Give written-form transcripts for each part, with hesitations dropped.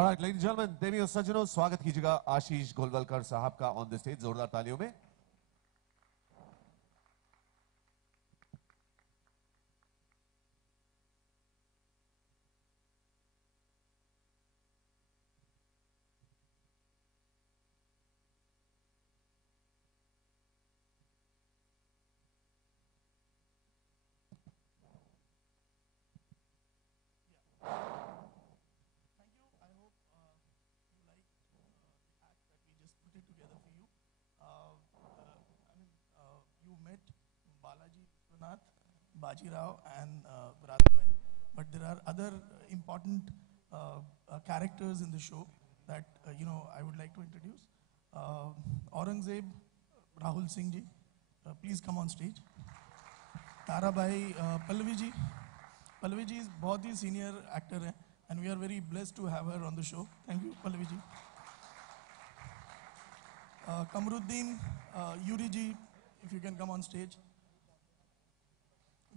Alright, ladies and gentlemen, देवी और सज्जनों, स्वागत कीजिएगा आशीष गोलवलकर साहब का ऑन द स्टेज, जोरदार तालियों में। Baji Rao and Radha, but there are other important characters in the show that I would like to introduce. Aurangzeb, Rahul Singh ji, please come on stage. Tarabai, Pallavi ji. Pallavi ji is बहुत ही senior actor है, and we are very blessed to have her on the show. Thank you, Pallavi ji. Kamruddin, Yuri ji, if you can come on stage.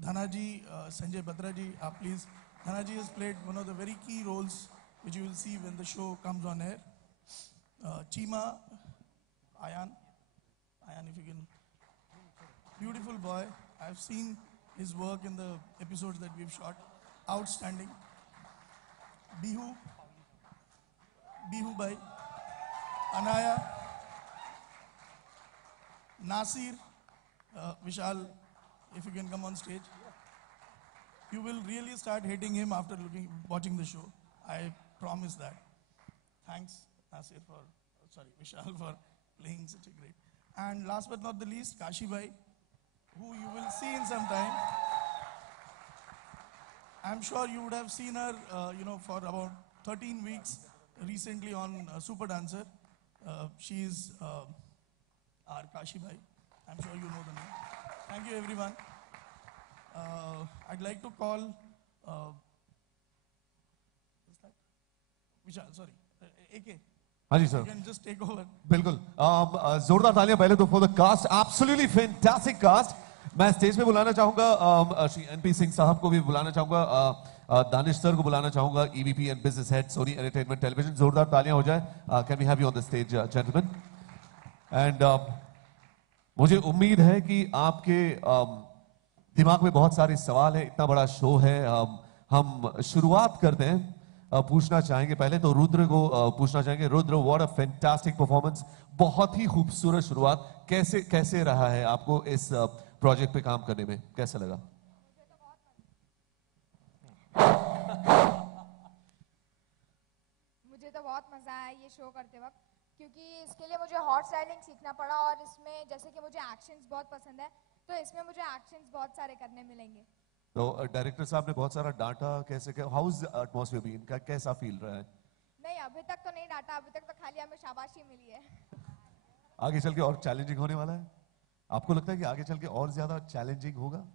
Dhanaji, Sanjay Batra ji, please. Dhanaji has played one of the very key roles which you will see when the show comes on air. Chima, Ayan, if you can. Beautiful boy. I've seen his work in the episodes that we've shot. Outstanding. Bihu Bhai, Anaya, Nasir, Vishal, if you can come on stage. You will really start hating him after watching the show. I promise that. Thanks, Nasir, Vishal, for playing such a great. And last but not the least, Kashi Bhai, who you will see in some time. I'm sure you would have seen her, for about 13 weeks recently on Super Dancer. She is our Kashi Bhai. I'm sure you know the name. Thank you, everyone. I'd like to call Vishal, AK. हाँ जी sir. You can just take over. बिल्कुल. जोरदार तालियां पहले तो for the cast, absolutely fantastic cast. मैं stage पे बुलाना चाहूंगा श्री एनपी सिंह साहब को भी बुलाना चाहूंगा, दानिश सर को बुलाना चाहूंगा, EVP and business head Sony entertainment television. जोरदार तालियां हो जाए. Can we have you on the stage, gentlemen? And मुझे उम्मीद है कि आपके दिमाग में बहुत सारे सवाल हैं. इतना बड़ा शो है. हम शुरुआत करते हैं. पूछना चाहेंगे पहले तो रुद्र को पूछना चाहेंगे. Rudra, what a fantastic performance. बहुत ही खूबसूरत शुरुआत. कैसे रहा है आपको इस प्रोजेक्ट पे काम करने में? कैसा लगा? मुझे तो बहुत मजा आया ये शो करते वक्त, क्योंकि इसके लिए मुझे हॉट स्टाइलिंग सीखना पड़ा, और इसमें जैसे कि मुझे एक्शंस बहुत पसंद है, तो इसमें मुझे एक्शंस बहुत सारे करने मिलेंगे. तो डायरेक्टर साहब ने बहुत सारा डांटा. How is atmosphere been? कैसा फील रहा है? नहीं, अभी तक तो नहीं डांटा. अभी तक तो खाली हमें शाबाशी मिली है. आगे चल के और चैलेंजिंग होने वाला है. आपको लगता है कि आगे चल के और ज्यादा चैलेंजिंग होगा?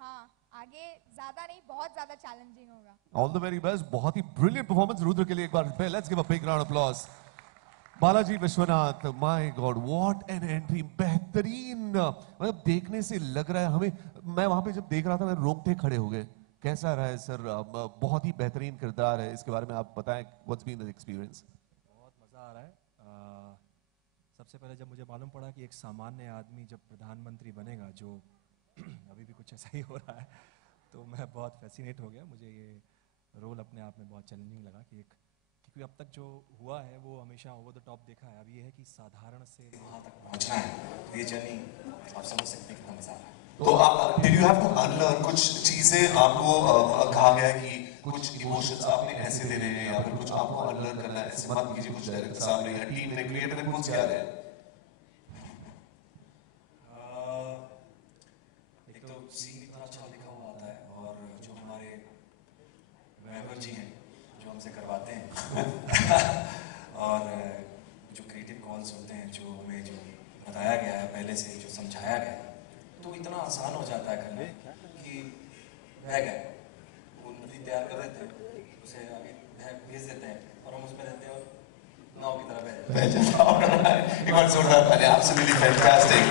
हाँ, आगे ज्यादा नहीं, बहुत ज्यादा चैलेंजिंग होगा. All the very best. बहुत ही ब्रिलियंट परफॉर्मेंस रुद्र के लिए. एक बार let's give a big round of applause. Balaji Vishwanath, my God, what an entry. बेहतरीन. मतलब देखने से लग रहा है हमें. मैं वहां पे जब देख रहा था मेरे रोंगटे खड़े हो गए. कैसा रहा है सर? बहुत ही बेहतरीन किरदार है. इसके बारे में आप बताएं, व्हाट्स बीन द एक्सपीरियंस? बहुत मजा आ रहा है. सबसे पहले जब मुझे मालूम पड़ा कि एक सामान्य आदमी जब प्रधानमंत्री बनेगा, जो अभी भी कुछ ऐसा ही हो रहा है, तो मैं बहुत फैसिनेट हो गया. मुझे ये रोल अपने आप में बहुत चैलेंजिंग लगा कि क्योंकि अब तक जो हुआ है वो हमेशा ओवर द टॉप देखा है. अब ये है कि साधारण से वहाँ तक पहुँचना है. ये जर्नी आप समझ सकते हैं कितना मजा आ रहा है. तो आप did you have to unlearn कुछ चीजें? आपको कहा गया है कि कुछ इमोशंस आपने ऐसे देने हैं या फिर कुछ आपको अनलर्न करना है, ऐसे मत कीजिए. कुछ डायरेक्टर साहब ने या टीम ने, क्रिएटर ने कुछ क्या है? एक तो सीन इतना अच्छा लिखा हुआ आता है, और जो हमारे वैभव जी हैं जो हमसे करवाते हैं और जो क्रिएटिव कॉल्स होते हैं, जो हमें जो बताया गया है पहले से, जो समझाया गया है, तो इतना आसान हो जाता है करना कि बह गए. वो नदी तैयार कर देते हैं, उसे आगे भेज देते हैं, और हम उसमें रहते हैं और नाव की तरह बह जाते हैं. एक बार जोरदार तालियां. Absolutely fantastic.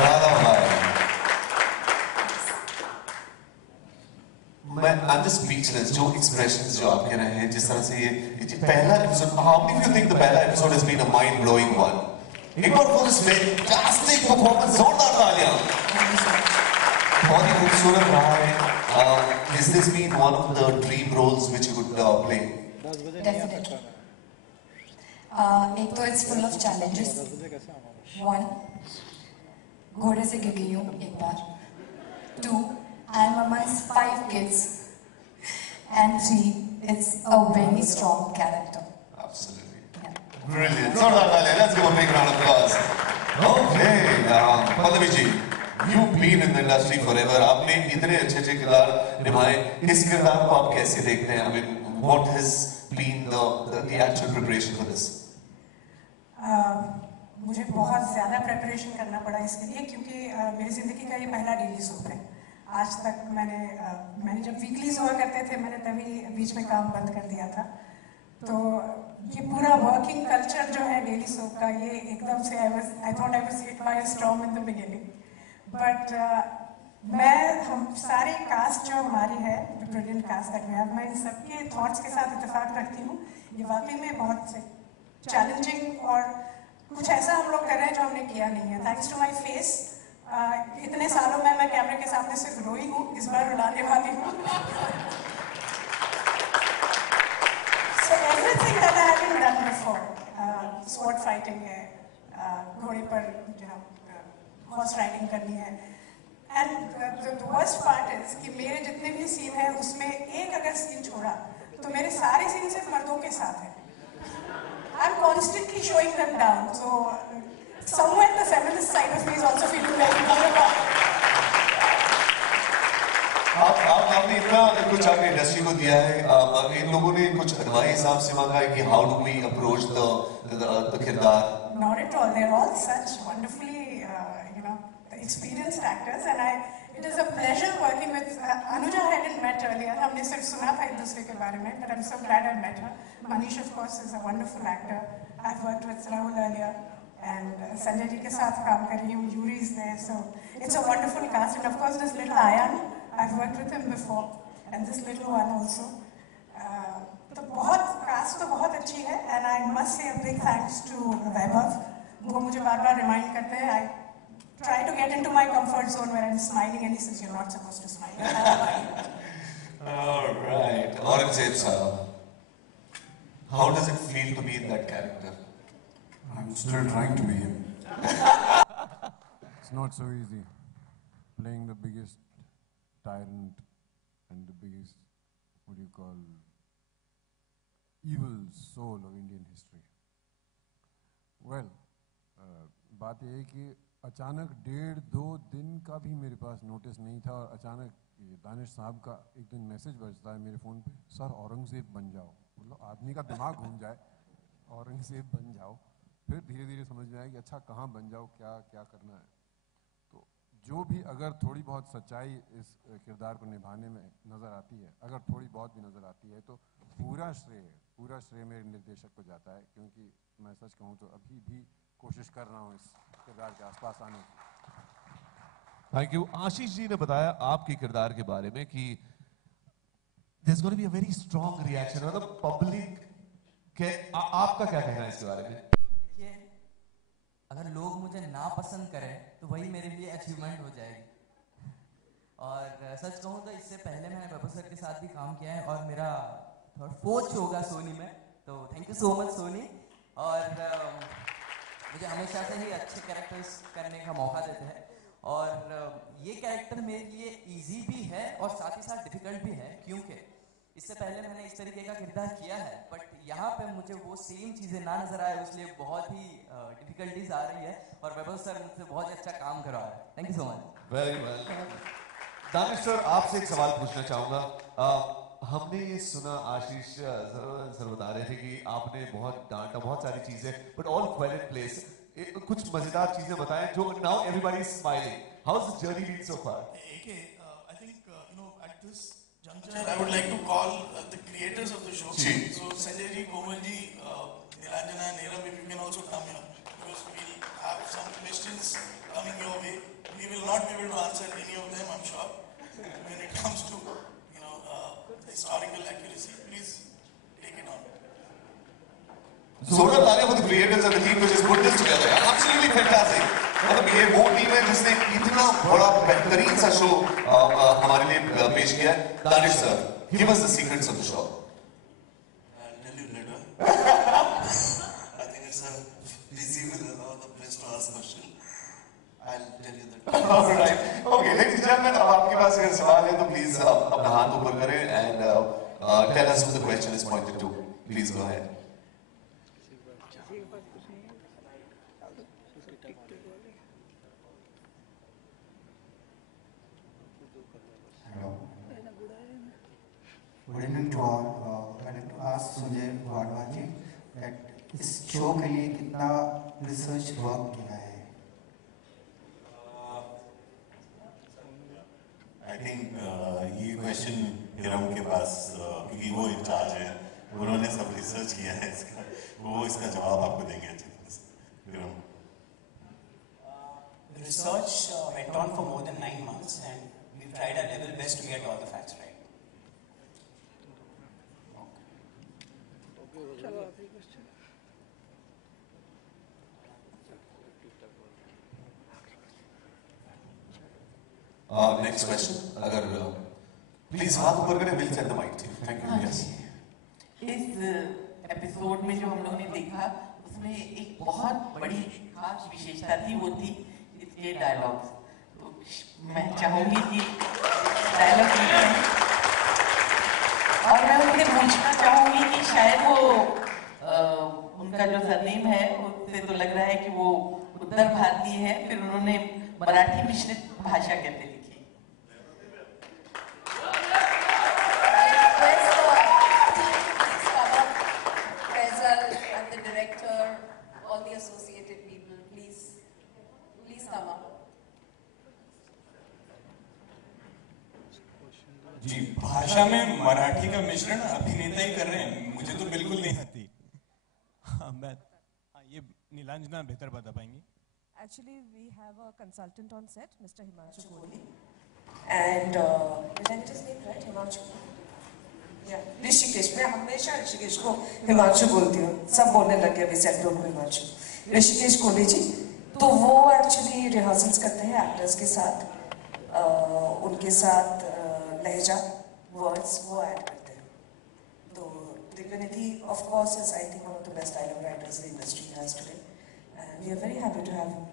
राधा भाई, I'm just speechless. जो expressions जो आपके रहे हैं, जिस तरह से ये पहला episode, how many of you think the पहला episode has been a mind-blowing one? एक बार for this fantastic performance, जोरदार तालियां. बहुत ही खूबसूरत रहा है. Has this been one of the dream roles which you could play? Definitely. एक तो it's full of challenges. One, घोड़े से गिर गई हूँ एक बार. Two, I'm amongst 5 kids. And 3, it's a very strong character. Absolutely. Yeah. Brilliant. जोरदार तालियां. Let's give a big round of applause. Okay, Pallavi ji, you've been in the industry forever. आपने इतने अच्छे किरदार निभाए. इस किरदार को आप कैसे देखते हैं? I mean, what has been the actual preparation for this? मुझे बहुत ज़्यादा प्रिपरेशन करना पड़ा इसके लिए क्योंकि मेरी ज़िंदगी का ये पहला डेली शो है. आज तक मैंने जब वीकलीज हुआ करते थे मैंने तभी बीच में काम बंद कर दिया था. तो ये पूरा वर्किंग कल्चर जो है डेली शो का ये एकदम से I thought I was hit by a storm in the beginning. But हम सारी कास्ट जो हमारी है brilliant cast that we have, मैं इन सबके थॉट्स के साथ इत्तेफाक रखती हूँ. ये वाकई में बहुत चैलेंजिंग और कुछ ऐसा हम लोग कर रहे हैं जो हमने किया नहीं है. Thanks to my face. इतने सालों में मैं कैमरे के सामने सिर्फ रोई हूँ, इस बार रुलाने वाली हूँ. So everything that I haven't done before, sword fighting है, घोड़े पर horse riding करनी है. And the worst part is कि मेरे जितने भी सीन हैं उसमें एक अगर सीन छोड़ा तो मेरे सारे सीन सिर्फ मर्दों के साथ हैं. I'm constantly showing them down. So somewhere the feminist side of me is also feeling very good about it. आपने इतना कुछ आपने इंडस्ट्री को दिया है. इन लोगों ने कुछ एडवाइस आपसे मांगा है कि how do we approach the किरदार? Not at all. They're all such wonderfully, experienced actors, and it is a pleasure working with Anuja. I hadn't met earlier. हमने सिर्फ सुना था एक दूसरे के बारे में, but I'm so glad I met her. Manish, of course, is a wonderful actor. I've worked with Rahul earlier, and Sanjay ji के साथ काम कर रही हूँ. Yuri is there, so it's a wonderful cast. And of course, this little Ayan, I've worked with him before, and this little one also. तो बहुत cast तो बहुत अच्छी है, and I must say a big thanks to Vaibhav. वो मुझे बार-बार remind करते हैं. I try to get into my comfort zone where I'm smiling, and he says you're not supposed to smile. All right, Aurangzeb sahab, how does it feel to be in that character? I'm still trying to be him. It's not so easy playing the biggest tyrant and the biggest, what do you call, evil soul of Indian history. Well, बात ये है कि अचानक 1.5-2 दिन का भी मेरे पास notice नहीं था और अचानक दानिश साहब का एक दिन मैसेज बजता है मेरे फ़ोन पे, सर औरंगज़ेब बन जाओ. मतलब आदमी का दिमाग घूम जाए, औरंगज़ेब बन जाओ. फिर धीरे धीरे समझ में आया कि अच्छा कहाँ बन जाओ, क्या क्या करना है. तो जो भी अगर थोड़ी बहुत सच्चाई इस किरदार को निभाने में नज़र आती है, अगर थोड़ी बहुत भी नज़र आती है, तो पूरा श्रेय मेरे निर्देशक को जाता है. क्योंकि मैं सच कहूँ तो अभी भी कोशिश कर रहा हूँ इस किरदार के आसपास आने की. Thank you. आशीष जी ने बताया आपके किरदार के बारे में कि there's going to be a very strong reaction. मतलब पब्लिक के आपका क्या कहना है इसके बारे में? देखिए, अगर लोग मुझे ना पसंद करें तो वही मेरे लिए अचीवमेंट हो जाएगी. और सच कहूँ तो इससे पहले मैंने वैभव सर के साथ भी काम किया है और मेरा 4th शो होगा सोनी में. तो thank you so much Sony. और मुझे हमेशा से ही अच्छे कैरेक्टर्स करने का मौका देते हैं और ये कैरेक्टर मेरे लिए इजी भी है और साथ ही साथ डिफिकल्ट भी है. क्योंकि इससे पहले मैंने इस तरीके का किरदार किया है बट यहाँ पे मुझे वो सेम चीज़ें ना नजर आए, इसलिए बहुत ही डिफिकल्टीज आ रही है और वैभव सर मुझसे बहुत अच्छा काम करवा रहे हैं. Thank you so much. Very well. Danish sir, आपसे एक सवाल पूछना चाहूँगा. हमने ये सुना, आशीष सर बता रहे थे कि आपने बहुत डांटा, बहुत सारी चीजें, but all quell in place. कुछ मजेदार चीजें बताएं जो now everybody is smiling. How is the journey been so far? AK, I think at this juncture I would like to call the creators of the show. So Sanjay ji, Komal ji, Nilanjana, Neeram, if you can also come here because we have some questions coming your way. We will not be able to answer any of them, I'm sure, when it comes to जोरदार तालियां for the creators and the team which has put this together. Absolutely fantastic. मतलब ये वो team है जिसने इतना बड़ा बेहतरीन सा शो हमारे लिए पेश किया है. Danish sir, give us the secrets of the show. I'll tell you later. I think it's a busy with all the place to ask question. I'll tell you that. All right. Okay, ladies and gentlemen, अब आपके पास अगर सवाल है तो please अपना हाथ ऊपर करें and tell us who the question is pointed to. Please go ahead. Good evening to all. I'd like to ask Sanjay Wadhwa ji that इस शो के लिए कितना रिसर्च वर्क किया है? I think ये क्वेश्चन हिरम के पास क्योंकि वो इंचार्ज है, उन्होंने सब रिसर्च किया है इसका, वो इसका जवाब आपको देंगे अच्छी तरह से. Hiram. The research went on for more than 9 months and we've tried our level best to get all the facts right. Next question. अगर please हाथ ऊपर करें, we'll send the mic to you. Thank you. Yes. इस episode में जो हम लोगों ने देखा उसमें एक बहुत बड़ी खास विशेषता थी, वो थी इसके डायलॉग्स. तो मैं चाहूंगी कि डायलॉग और मैं उनसे पूछना चाहूंगी कि शायद वो उनका जो सरनेम है उससे तो लग रहा है कि वो उत्तर भारतीय है, फिर उन्होंने मराठी मिश्रित भाषा कैसे लिखी? जी, भाषा में मराठी का मिश्रण अभिनेता ही कर रहे हैं, मुझे तो बिल्कुल नहीं आती. ये नीलांजना बेहतर बता पाएंगी. Actually, we have a consultant on set, Mr. Himanshu Kohli. And did I get his name right? Himanshu. Yeah, Rishikesh. मैं हमेशा ऋषिकेश को हिमांशु बोलती हूँ. सब बोलने लगे अभी सेट पे उनको हिमांशु. ऋषिकेश कोहली जी. तो वो एक्चुअली रिहर्सल्स करते हैं एक्टर्स के साथ. उनके साथ लहजा, वर्ड्स वो ऐड करते हैं. तो दिव्यनिधि of course is I think one of the best dialogue writers the industry has today. And we are very happy to have him.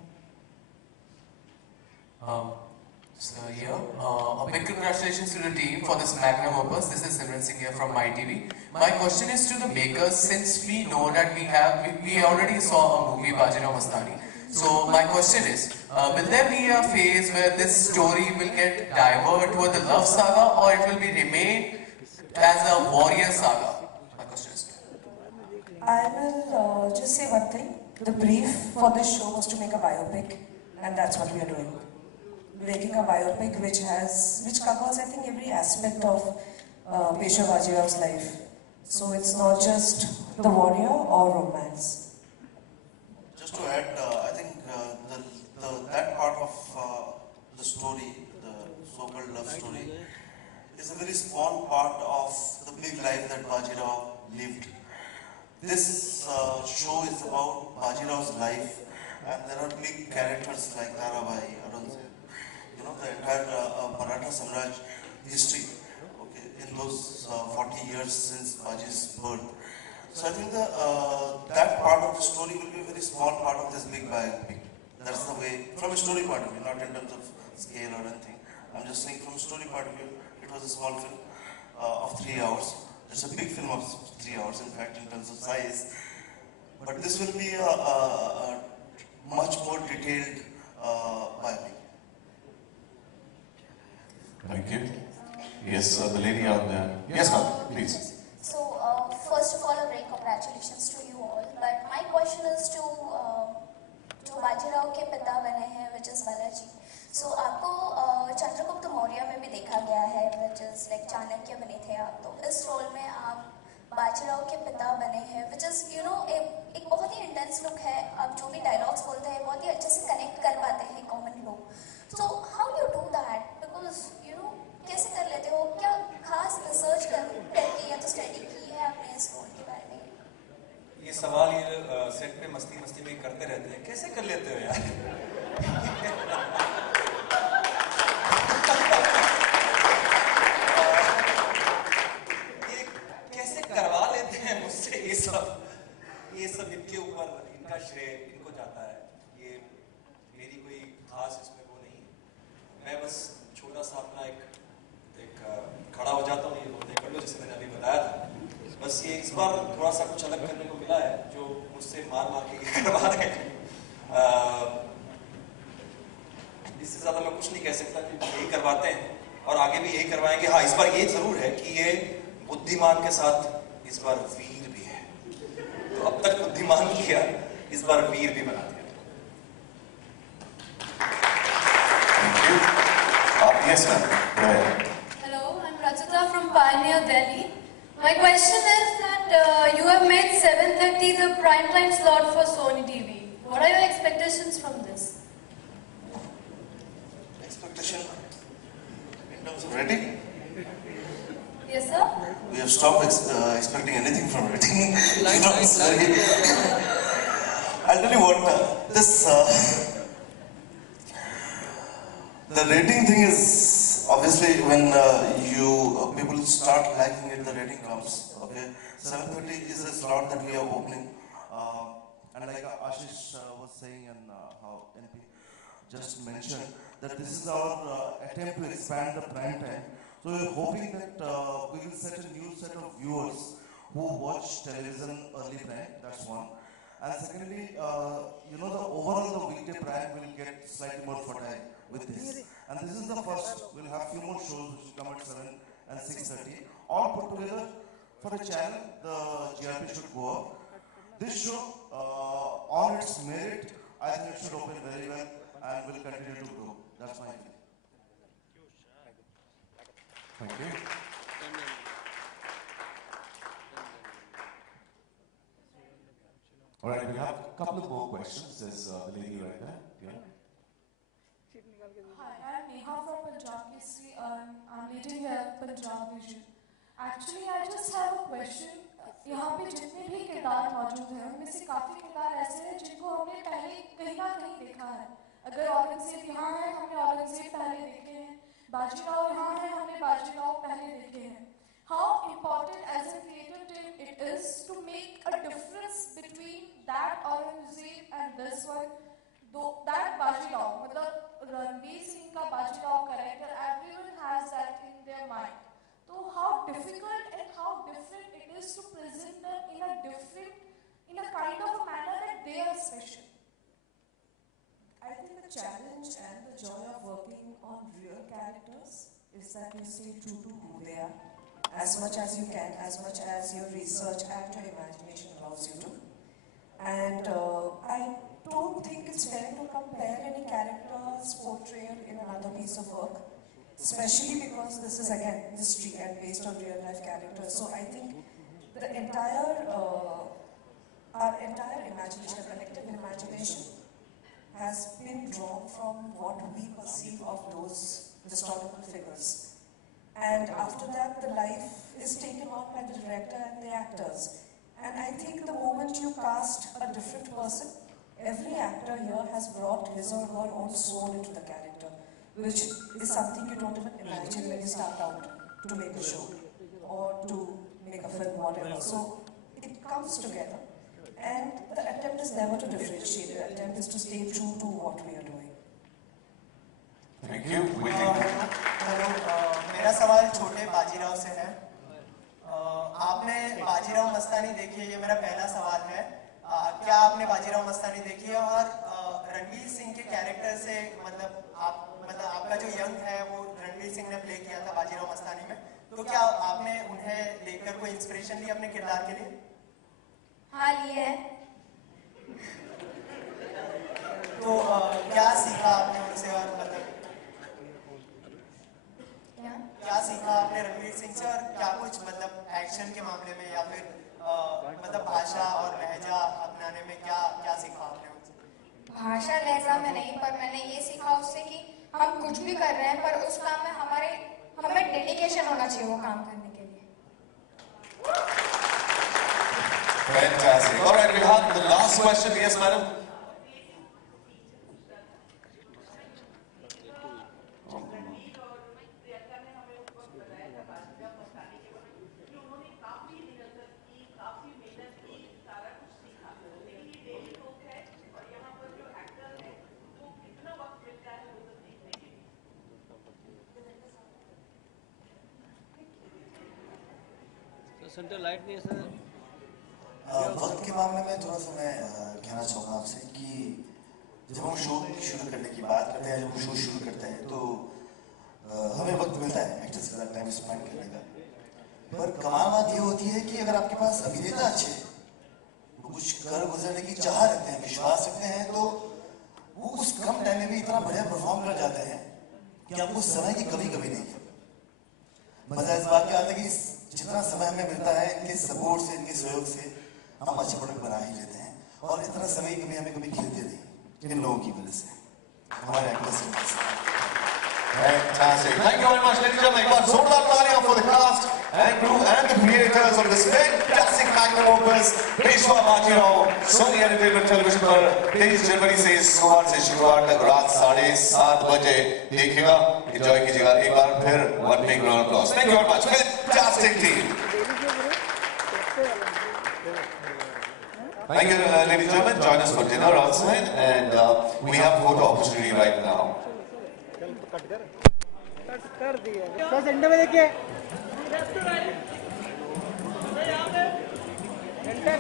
So here, a big congratulations to the team for this magnum opus. This is Simran Singh here from MyTV. My question is to the makers, since we know that we already saw a movie Bajirao Mastani. So my question is, will there be a phase where this story will get diverted toward the love saga, or it will be remain as a warrior saga? My question is. I will just say one thing. The brief for this show was to make a biopic, and that's what we are doing. Making a biopic which covers, I think, every aspect of Peshwa Bajirao's life. So it's not just the warrior or romance. Just to add, I think that part of the story, the so-called love story, is a very small part of the big life that Bajirao lived. This show is about Bajirao's life, and there are big characters like Tarabai, Aurangzeb, the entire Maratha Samraj history, okay, in those 40 years since Baji's birth. So I think that part of the story will be a very small part of this big biopic. That's the way, from a story point of view, not in terms of scale or anything. I'm just saying from a story point of view, it was a small film of 3 hours. It's a big film of 3 hours, in fact, in terms of size. But this will be a much more detailed biopic. Thank you. Yes, the lady out there. Yes, ma'am, please. So, first of all, a very congratulations to you all. But my question is to Bajirao के पिता बने हैं, which is Balaji. So, आपको चंद्रगुप्त मौर्य में भी देखा गया है, which is like चाणक्य बने थे आप. तो इस रोल में आप बाजीराव के पिता बने हैं, which is एक बहुत ही इंटेंस लुक है. आप जो भी डायलॉग्स बोलते हैं बहुत ही अच्छे से कनेक्ट कर पाते हैं कॉमन लोग. So how do you do that? Because कैसे कर लेते हो? क्या खास रिसर्च करके या तो स्टडी की है आपने इस रोल के बारे में? ये सवाल ये मस्ती मस्ती में करते रहते हैं, कैसे कर लेते हो यार? ये कैसे करवा लेते हैं मुझसे ये सब इनके ऊपर, इनका श्रेय इनको जाता है। ये मेरी कोई खास इसमें वो नहीं है। मैं बस छोटा सा अपना एक खड़ा हो जाता हूँ, ये बोलते कर लो, जैसे मैंने अभी बताया था। बस ये इस बार थोड़ा सा कुछ अलग करने को मिला है, जो मुझसे मार मार के करवा रहे हैं। इससे ज्यादा मैं कुछ नहीं कह सकता कि यही करवाते हैं और आगे भी यही करवाएंगे। हाँ, इस बार ये जरूर है कि ये बुद्धिमान के साथ इस बार वीर भी है। तो अब तक बुद्धिमान किया, इस बार वीर भी बना दिया। Yes, ma'am. Go ahead. Hello, I'm Rachita from Pioneer Delhi. My question is that you have made 7:30 the prime time slot for Sony TV. What are your expectations from this? Expectation in terms of rating? Yes, sir. We have stopped expecting anything from rating. I'll tell you what, the rating thing is obviously when people start liking it, the rating comes. Okay, 7:30 is a slot that we are opening, and like Ashish was saying, and how NP just mentioned, that this is our attempt to expand the prime time. So we're hoping that we will set a new set of viewers who watch television early prime. That's one. And secondly, the overall the weekday prime will get slightly more fertile with this. And this is the first. We'll have few more shows which will come at 7 and 6:30. All put together for a channel, the GRP should go up. This show, on its merit, I think it should open very well and will continue to grow. That's my feeling. Thank you. All right, we have a couple of more questions. There's the lady right there. Yeah. Hi, I'm Neha from Punjab Kesari. I'm leading here at Punjab Vision. Actually, I just have a question. यहाँ पे जितने भी किरदार मौजूद हैं, उनमें से काफी किरदार ऐसे हैं जिनको हमने पहले कहीं ना कहीं देखा है। अगर औरंगजेब यहाँ है, हमने औरंगजेब पहले देखे हैं। बाजीराव यहाँ है, हमने बाजीराव पहले देखे हैं। How important as a creative team it is to make a difference between that Aurangzeb and this one, though that Bajirao, मतलब रणवीर सिंह का Bajirao character, everyone has that in their mind. So how difficult and how different it is to present them in a kind of a manner that they are special. I think the challenge and the joy of working on real characters is that you stay true to who they are as much as you can, as much as your research and your imagination allows you to. And I don't think it's fair to compare any character's portrayal in another piece of work, especially because this is again history and based on real life characters. So I think the our entire imagination, collective imagination, has been drawn from what we perceive of those historical figures. And after that, the life is taken on by the director and the actors. And I think the moment you cast a different person, every actor here has brought his or her own soul into the character, which is something you don't even imagine when you start out to make a show or to make a film, whatever. So it comes together. And the attempt is never to differentiate. The attempt is to stay true to what we are doing. Thank you. Hello, मेरा सवाल छोटे बाजीराव से है। आपने बाजीराव मस्तानी देखी है? ये मेरा पहला सवाल है। क्या आपने बाजीराव मस्तानी देखी है? और रणवीर सिंह के कैरेक्टर से मतलब आपका जो यंग है वो रणवीर सिंह ने प्ले किया था बाजीराव मस्तानी में, तो क्या आपने उन्हें देखकर कोई इंस्पिरेशन ली अपने किरदार के लिए? हाँ, ली है। तो क्या सीखा आपने उनसे और क्या सीखा आपने रणवीर सिंह से, और क्या कुछ एक्शन के मामले में या फिर भाषा और लहजा अपनाने में क्या सीखा आपने उनसे? भाषा लहजा में नहीं, पर मैंने ये सीखा उससे कि हम कुछ भी कर रहे हैं पर उस काम में हमें डेडिकेशन होना चाहिए वो काम करने के लिए। Fantastic. All right, we have the last question. Yes, madam. Centre light नहीं है सर। वक्त के मामले में थोड़ा सा मैं कहना चाहूँगा आपसे कि जब हम शो शुरू करने की बात करते हैं, जब हम शो शुरू करते हैं तो हमें वक्त मिलता है एक्टर्स के साथ टाइम स्पेंड करने का। पर कमाल बात ये होती है कि अगर आपके पास अभिनेता अच्छे हैं, वो कुछ कर गुजरने की चाह रखते हैं, विश्वास रखते हैं, तो वो उस कम टाइम में भी इतना बढ़िया परफॉर्म कर जाते हैं कि आपको समय की कमी कभी नहीं है। मजा इस बात का आता है कि जितना समय हमें मिलता है इनके सपोर्ट से, इनके सहयोग से हम अच्छा प्रोडक्ट बना ही लेते हैं। और इतना समय कभी हमें कभी खिलते नहीं इन लोगों की वजह से, हमारे एक्टर्स की वजह से। Fantastic. Thank you very much, ladies and gentlemen. एक बार जोरदार तालियां for the cast and crew and the creators of this fantastic magnum opus, Peshwa Bajirao, Sony entertainment television पर 23 जनवरी से सोमवार से शुक्रवार तक रात 7:30 बजे देखिएगा, एंजॉय कीजिएगा। एक बार फिर one big round of applause. Thank you very much. Fantastic team. Thank you, ladies and gentlemen. Join us for dinner outside, and we have photo opportunity right now. कर दिए तो सेंटर में देखिए,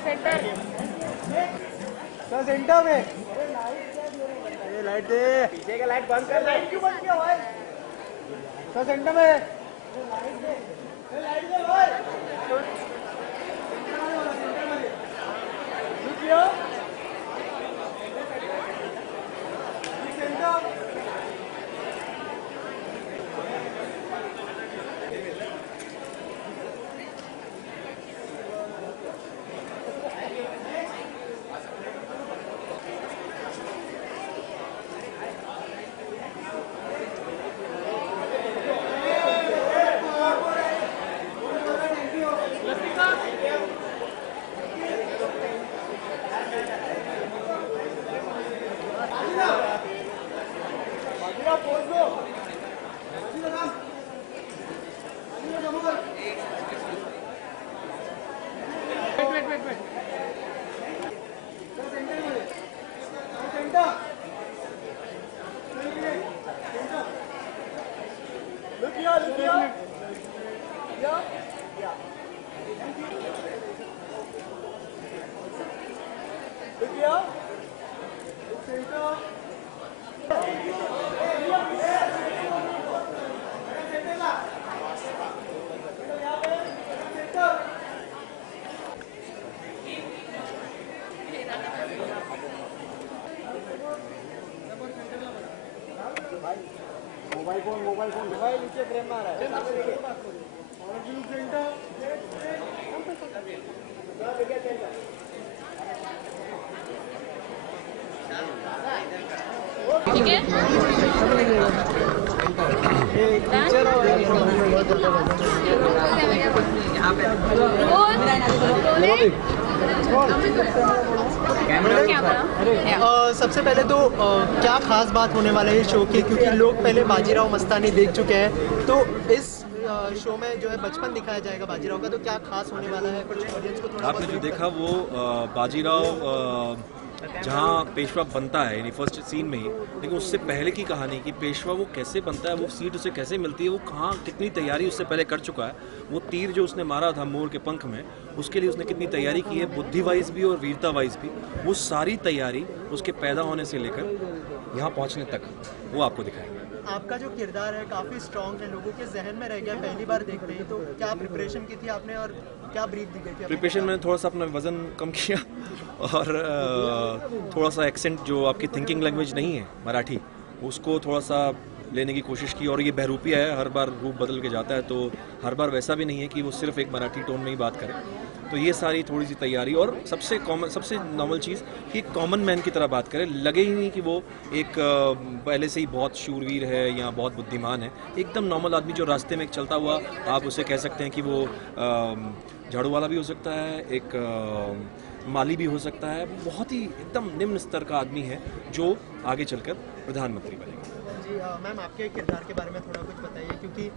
सेंटर तो centre में ये light दे, पीछे का लाइट बंद कर, लाइट क्यों बंद किया भाई? तो सेंटर में लाइट दे, लाइट दे भाई। मोबाइल फोन भाई नीचे फ्रेम में आ रहा है। ठीक है सबसे पहले तो क्या खास बात होने वाला है इस शो की, क्योंकि लोग पहले बाजीराव मस्तानी देख चुके हैं, तो इस शो में जो है बचपन दिखाया जाएगा बाजीराव का, तो क्या खास होने वाला है कुछ ऑडियंस को थोड़ा? आपने जो देखा वो बाजीराव जहाँ पेशवा बनता है यानी फर्स्ट सीन में ही, लेकिन उससे पहले की कहानी कि पेशवा वो कैसे बनता है, वो सीट उसे कैसे मिलती है, वो कहाँ कितनी तैयारी उससे पहले कर चुका है, वो तीर जो उसने मारा था मोर के पंख में उसके लिए उसने कितनी तैयारी की है, बुद्धि वाइज भी और वीरता वाइज भी, वो सारी तैयारी उसके पैदा होने से लेकर यहाँ पहुँचने तक वो आपको दिखाएंगे। आपका जो किरदार है काफ़ी स्ट्रॉन्ग है, लोगों के जहन में रह गया पहली बार देखते ही, तो क्या प्रिपरेशन की थी आपने और क्या ब्रीफ दी गई थी? प्रिपरेशन मैंने थोड़ा सा अपना वज़न कम किया और थोड़ा सा एक्सेंट जो आपकी थिंकिंग लैंग्वेज नहीं है मराठी, उसको थोड़ा सा लेने की कोशिश की। और ये बहरूपिया है, हर बार रूप बदल के जाता है, तो हर बार वैसा भी नहीं है कि वो सिर्फ एक मराठी टोन में ही बात करे। तो ये सारी थोड़ी सी तैयारी, और सबसे कॉमन सबसे नॉर्मल चीज़ कि कॉमन मैन की तरह बात करे, लगे ही नहीं कि वो एक पहले से ही बहुत शूरवीर है या बहुत बुद्धिमान है, एकदम नॉर्मल आदमी जो रास्ते में चलता हुआ, आप उसे कह सकते हैं कि वो झाड़ू वाला भी हो सकता है, एक माली भी हो सकता है, बहुत ही एकदम निम्न स्तर का आदमी है जो आगे चलकर प्रधानमंत्री बनेगा। जी मैम, आपके किरदार के बारे में थोड़ा कुछ बताइए, क्योंकि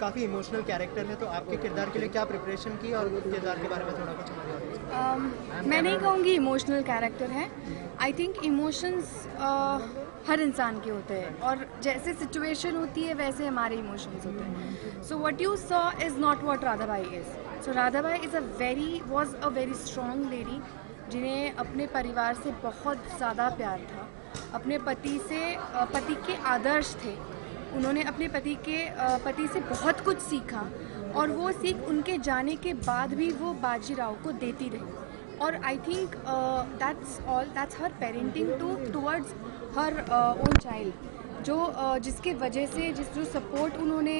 काफ़ी इमोशनल कैरेक्टर है, तो आपके किरदार के लिए क्या प्रिपरेशन की और किरदार के बारे में थोड़ा कुछ हमारे ऑडियंस मैं नहीं कहूँगी इमोशनल कैरेक्टर है। आई थिंक इमोशंस हर इंसान के होते हैं और जैसे सिचुएशन होती है वैसे हमारे इमोशंस होते हैं। So what you saw is not what Radhabai is. So Radhabai was a very strong lady जिन्हें अपने परिवार से बहुत ज़्यादा प्यार था, अपने पति के आदर्श थे। उन्होंने अपने पति से बहुत कुछ सीखा और वो सीख उनके जाने के बाद भी वो बाजीराव को देती रही। और I think that's her parenting towards her own child, जिसके वजह से जो सपोर्ट उन्होंने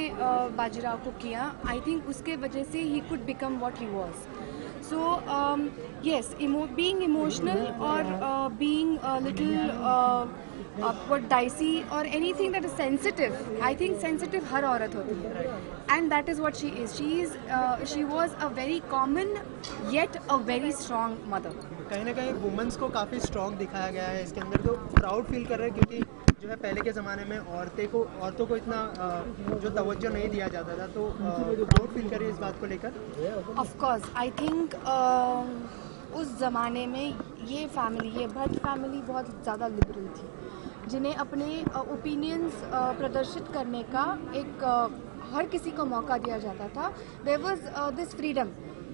बाजीराव को किया, आई थिंक उसके वजह से he could become what he was. So yes, being emotional or being a little dicey or anything that is sensitive, I think sensitive हर औरत होती है, and that is what she is. She was a very common yet a very strong mother. कहीं ना कहीं women's को काफ़ी strong दिखाया गया है इसके अंदर, तो प्राउड फील कर रहे हैं, क्योंकि जो है पहले के ज़माने में औरतों को इतना जो तवज्जो नहीं दिया जाता था, तो प्राउड फील करिए इस बात को लेकर। ऑफ कोर्स आई थिंक उस ज़माने में ये भट्ट फैमिली बहुत ज़्यादा लिबरल थी, जिन्हें अपने ओपिनियंस प्रदर्शित करने का हर किसी को मौका दिया जाता था। There was this freedom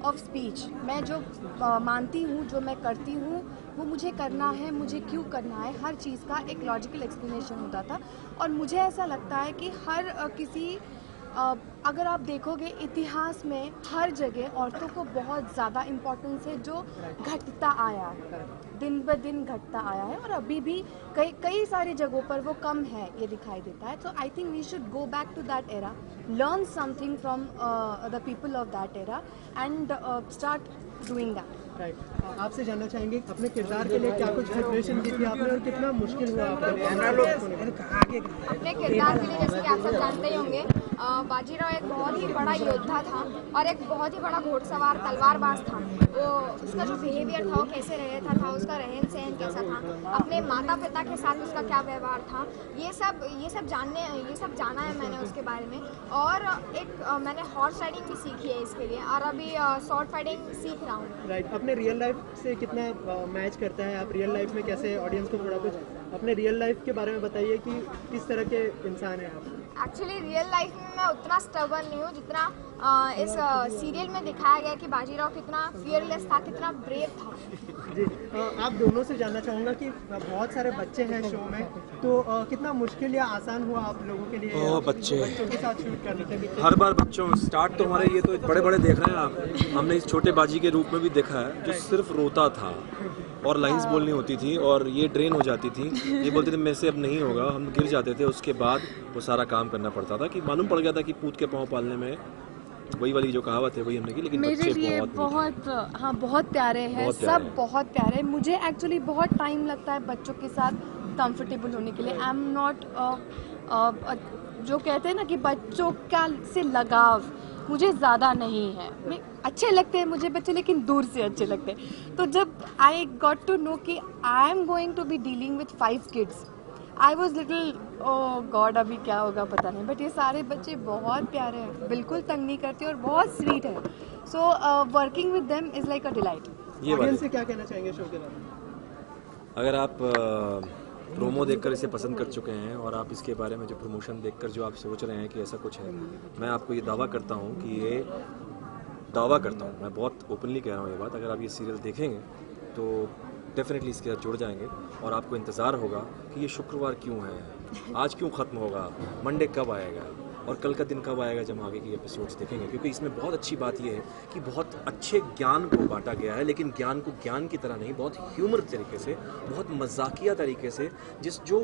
of speech. मैं जो मानती हूँ, जो मैं करती हूँ, वो मुझे करना है, मुझे क्यों करना है, हर चीज़ का एक लॉजिकल एक्सप्लेनेशन होता था। और मुझे ऐसा लगता है कि हर किसी अगर आप देखोगे इतिहास में हर जगह औरतों को बहुत ज़्यादा इम्पोर्टेंस है, जो घटता आया है, दिन ब दिन घटता आया है, और अभी भी कई सारी जगहों पर वो कम है, ये दिखाई देता है। तो I think we should go back to that era, learn something from the people of that era and start doing that. Right, आपसे जानना चाहेंगे अपने किरदार के लिए क्या कुछ प्रिपरेशन की थी आपने और कितना मुश्किल हुआ आपके लिए? अपने किरदार के लिए जैसे कि आप सब जानते ही होंगे, बाजीराव एक बहुत ही बड़ा योद्धा था और एक बहुत ही बड़ा घोड़सवार तलवारबाज था। वो उसका जो बिहेवियर था, वो कैसे रहता था, उसका रहन सहन कैसा था, अपने माता पिता के साथ उसका क्या व्यवहार था, ये सब जाना है मैंने उसके बारे में। और मैंने हॉर्स राइडिंग भी सीखी है इसके लिए, और अभी शॉर्ट फाइटिंग सीख रहा हूँ। राइट, अपने रियल लाइफ से कितना मैच करता है? आप रियल लाइफ में कैसे, ऑडियंस को थोड़ा कुछ अपने रियल लाइफ के बारे में बताइए कि किस तरह के इंसान हैं आप? एक्चुअली रियल लाइफ में मैं उतना स्टबर्न नहीं हूँ जितना इस सीरियल में दिखाया गया कि बाजीराव कितना फियरलेस था, कितना ब्रेव था। जी, आप दोनों से जानना चाहूँगा कि बहुत सारे बच्चे हैं शो में, तो कितना मुश्किल या आसान हुआ आप लोगों के लिए बच्चों के साथ शूट करने के? हर बार बच्चों स्टार्ट तो हमारे ये तो बड़े बड़े देख रहे हैं आप, हमने इस छोटे बाजी के रूप में भी देखा है जो सिर्फ रोता था और लाइंस बोलनी होती थी और ये ड्रेन हो जाती थी, ये बोलते थे मेरे से अब नहीं होगा, हम गिर जाते थे। उसके बाद वो सारा काम करना पड़ता था कि मालूम पड़ गया था कि पूत के पाँव पालने में वही वाली जो कहावत है वही हमने की। लेकिन मेरे लिए बहुत प्यारे हैं, सब बहुत प्यारे हैं। मुझे एक्चुअली बहुत टाइम लगता है बच्चों के साथ कंफर्टेबल होने के लिए। आई एम नॉट जो कहते हैं ना कि बच्चों का से लगाव मुझे ज़्यादा नहीं है। अच्छे लगते हैं मुझे बच्चे, लेकिन दूर से अच्छे लगते हैं। तो जब आई गॉट टू नो कि I am going to be dealing with 5 kids, I was little oh god अभी क्या होगा पता नहीं। बट ये सारे बच्चे बहुत प्यारे हैं, बिल्कुल तंग नहीं करते और बहुत स्वीट है। So working with them is like a delight. Audience से क्या कहना चाहेंगे शो के बारे में? अगर आप प्रोमो देखकर इसे पसंद कर चुके हैं और आप इसके बारे में जो प्रमोशन देखकर जो आप सोच रहे हैं कि ऐसा कुछ है, मैं आपको ये दावा करता हूँ मैं बहुत ओपनली कह रहा हूँ ये बात, अगर आप ये सीरियल देखेंगे तो डेफिनेटली इसके साथ जुड़ जाएंगे और आपको इंतज़ार होगा कि ये शुक्रवार क्यों है, आज क्यों ख़त्म होगा, मंडे कब आएगा और कल का दिन कब आएगा जब आगे की एपिसोड्स देखेंगे। क्योंकि इसमें बहुत अच्छी बात यह है कि बहुत अच्छे ज्ञान को बांटा गया है, लेकिन ज्ञान को ज्ञान की तरह नहीं, बहुत ह्यूमर तरीके से, बहुत मजाकिया तरीके से, जो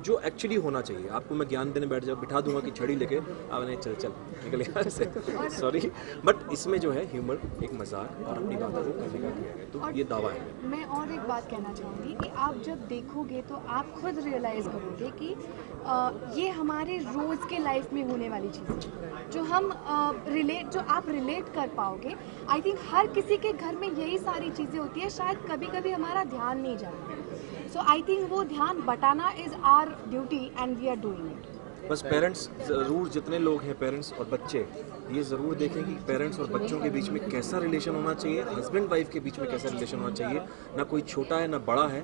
जो एक्चुअली होना चाहिए। आपको मैं ज्ञान देने बिठा दूंगा कि छड़ी लेके अब नहीं चल निकल यहाँ से, सॉरी, बट इसमें जो है ह्यूमर, एक मजाक और अपनी बातों को करने का किया है, तो ये दावा है। मैं और एक बात कहना चाहूँगी कि आप जब देखोगे तो आप खुद रियलाइज़ करोगे कि ये हमारे रोज़ के लाइफ में होने वाली चीज़ें जो हम जो आप रिलेट कर पाओगे। आई थिंक हर किसी के घर में यही सारी चीज़ें होती है, शायद कभी कभी हमारा ध्यान नहीं जाता। सो आई थिंक वो ध्यान बटाना is our duty and we are doing it. बस पेरेंट्स ज़रूर, जितने लोग हैं पेरेंट्स और बच्चे, ये ज़रूर देखें कि पेरेंट्स और बच्चों के बीच में कैसा रिलेशन होना चाहिए, हस्बैंड वाइफ के बीच में कैसा रिलेशन होना चाहिए। ना कोई छोटा है ना बड़ा है,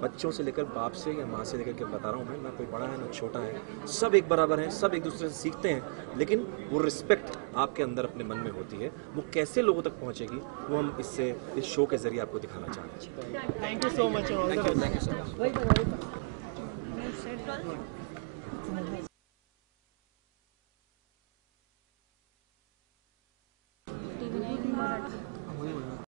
बच्चों से लेकर बाप से या माँ से लेकर के बता रहा हूँ मैं, ना कोई बड़ा है ना छोटा है, सब एक बराबर हैं, सब एक दूसरे से सीखते हैं, लेकिन वो रिस्पेक्ट आपके अंदर अपने मन में होती है। वो कैसे लोगों तक पहुँचेगी वो हम इस शो के जरिए आपको दिखाना चाहते हैं। Thank you so much. Thank you so much.